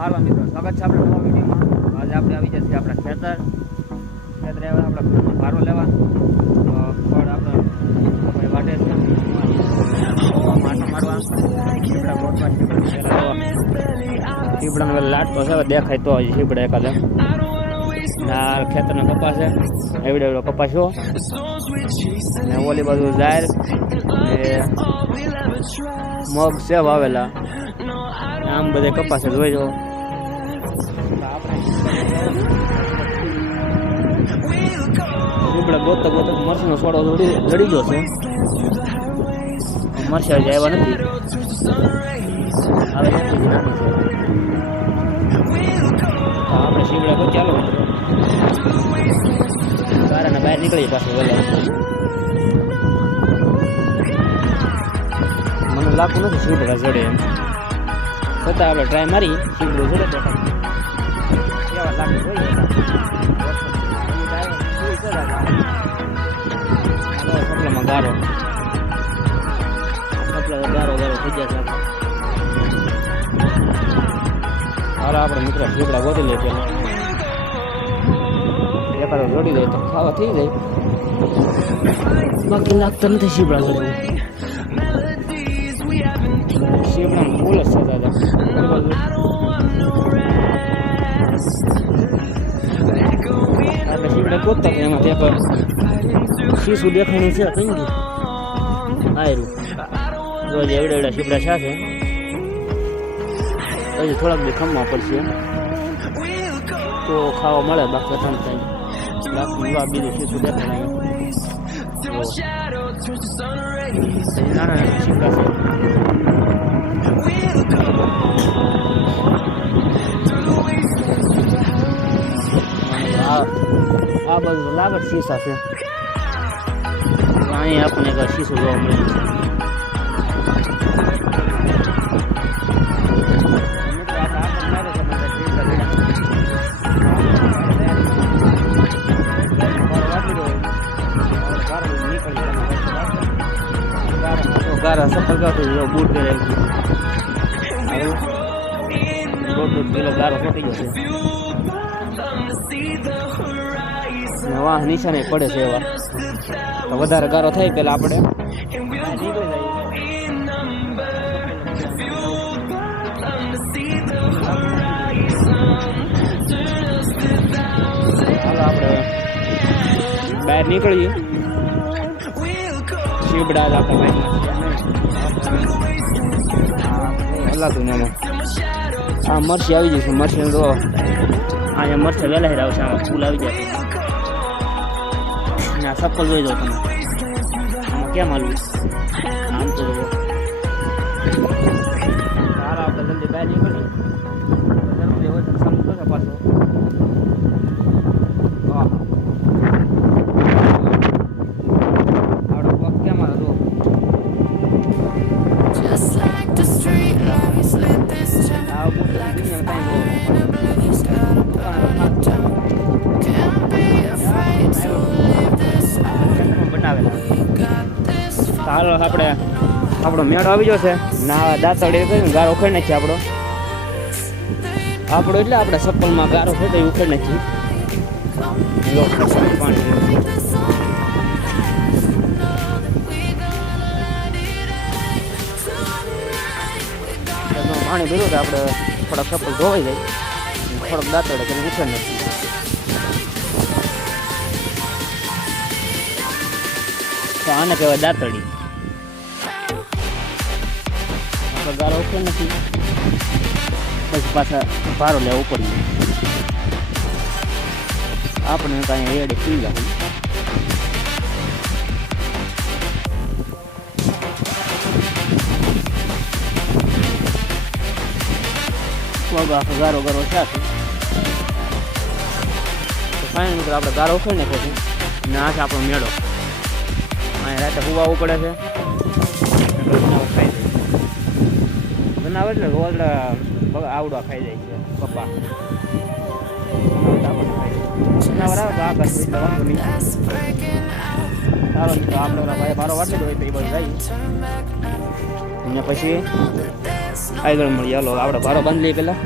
હાલો મિત્રો, સ્વાગત છે આપણે નવા વિડીયોમાં. આજે આપણે આવી જશે આપણા ખેતરે આવ્યા આપણા ઘરમાં ભારો લેવા. ફળ આપણે વાટે છે માટો મારવા શીપડાનો લાટતો છે, દેખાય તો હજી શીપડા એકાદા. આ ખેતરનો કપાસ છે, એવડે એવડો કપાસ્યો ને ઓલી બાજુ જાહેર મગ છે વાવેલા. આમ બધે કપાસ જોઈ જો. શીપડા ગોતતા ગોતતા મરચાનો સોડો જડી ગયો છે. મરચા હજી આવ્યા નથી. હવે આપણે શીપડા કોઈ ચાલો ગારાના બહાર નીકળીએ પાછું વહેલા. મને લાગતું નથી શીપડા જડે એમ, છતાં આપણે ટ્રાય મારી. શીપડું જડે બેઠા કેવા લાગે જોઈએ. સપલામાં ગારો ગારો ગારો થઈ જશે. હાલ આપણે મિત્રો શીપડા ગોતી લઈએ પેલા. એકાદો જોડી દે તો ખાવા થઈ જાય, બાકી લાગતા નથી શીપડા જોડે. શીપડામાં ફૂલ જ છે દાદા. આપણે શીપડા ગોતતા કે એમાં ત્યાં શીશું દેખાણું છે કઈ ગયું આયરું. રોજ એવડે એવડા શીપડા સાથે હજી થોડાક બી ખમવા પડશે તો ખાવા મળે, બાકી અઠાણ થાય. બાકી બીજું શીશું દેખાય નાના નાના શીપડા છે. આ બધું લાગત શીશા છે. અહીં આપણને એક શીશું જોવા મળ્યું છે. ગારા સફર કરતો બૂટ પહેરે દોઢ કિલો ગારો ફોટી જશે. વાહ નિશાને પડે છે એવા, તો વધારે ગારો થાય પેલા આપણે બહાર નીકળીએ. શીપડા આપણે હલાતું ને આ મરચી આવી જશે. મરચી તો અહીંયા મરચા વહેલા આવશે, આમાં ફૂલ આવી જશે. આ સફળ જોઈ જાઓ તમે, આમાં કેમ હાલવું આમ તો સારા. આપણે જલ્દી બહાર નીકળીએ. જરૂરી હોય તો સમજો છો પાછો. આપણા પગ કેમ હાલ જો. હાલો આપણે આપણો મેળો આવી જશે. ના દાંતડી કરીને ગારો ઉખેડ નાખીએ. આપણો એટલે આપણે સપ્પલમાં ગારો છે તો એ ઉખેડ નાખીએ. પાણી ભર્યું તો આપણે થોડાક સપ્પલ ધોવાઈ જાય, થોડોક દાંતડે કરીને ઉખેડ નાખીએ. તો આને કહેવાય દાંતડી. ગારો ઉકેલ નથી, પછી પાછા ભારો લેવો પડીએ. આપણે કાંઈ એડે પી જાય. આખો ગારો ગારો સાથે ફાઇનલ મિત્રો આપણે ગારો ઉકેલ નાખો છે ને આ છે આપણો મેળો. અહીંયા રાતે હુવાવું પડે છે. બનાવે એટલે રોજડા આવડા ખાઈ જાય છે પપ્પા. જનાવર આવે તો આગળ વાંધો નહીં. સારો મિત્રો આપણે ભાઈ ભારો વાટલી હોય તો એ બધું જાય અને પછી આગળ મળીએ. હાલો આપણે ભારો બાંધી લઈએ પેલા.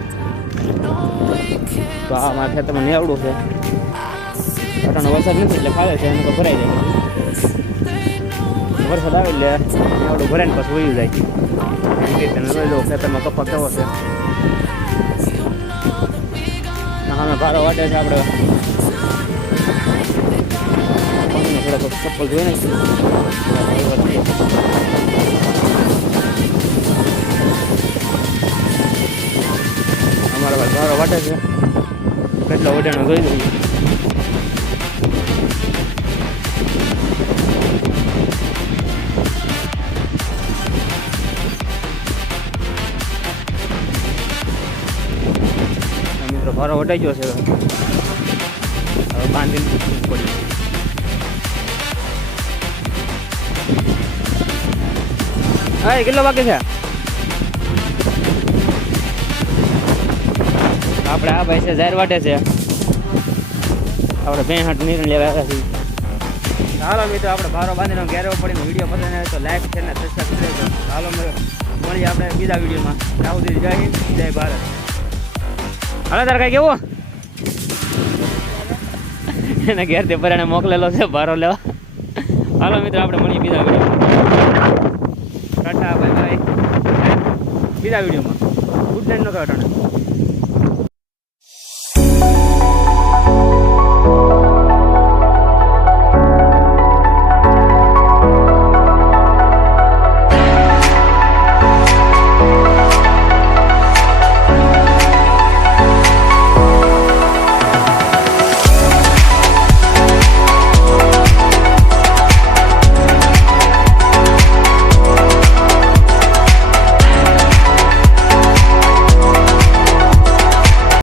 તો આ મારા ખેતરમાં નેવડું છે. અટાણો વરસાદ નથી એટલે ફાવે છે, એમ તો ભરાઈ જાય. વરસાદ આવે એટલે નેવડું ભરાય ને પછી વયું જાય. એમ કે જોઈ લો ખેતરમાં કપાસ કેવો છે. સામે ભારો વાટે છે. આપણે થોડોક ચપ્પલ જોઈ નાખીએ. અમારા ભાઈ ભારો વાટે છે. કેટલો વડાનો જોઈ દઈએ. મિત્રો ભારો વટાઈ ગયો છે. હવે બાંધીને પડી. હા કેટલો બાકી છે? આપણે આ ભાઈ છે જાહેર વાટે છે. આપણે ભેંહાટ નિર્ણય લેવા આવ્યા છીએ. હાલો મિત્રો આપણે ભારો બાંધીનો ઘેરો પડીને વિડીયો પસંદ આવે તો લાઈક છે ને સબસ્ક્રાઈબ કરી દેજો. હાલો મળીએ આપણે બીજા વિડીયોમાં. ત્યાં સુધી જય હિન્દ જય ભારત. હાલો તારે કઈ કેવું? એને ઘેરથી પરાણે મોકલેલો છે ભારો લેવા. હાલો મિત્રો આપણે મળીએ બીજા વિડીયોમાં. Tata bye bye. બીજા વિડીયોમાં ગુડ નાઇટ નો કહેવાય.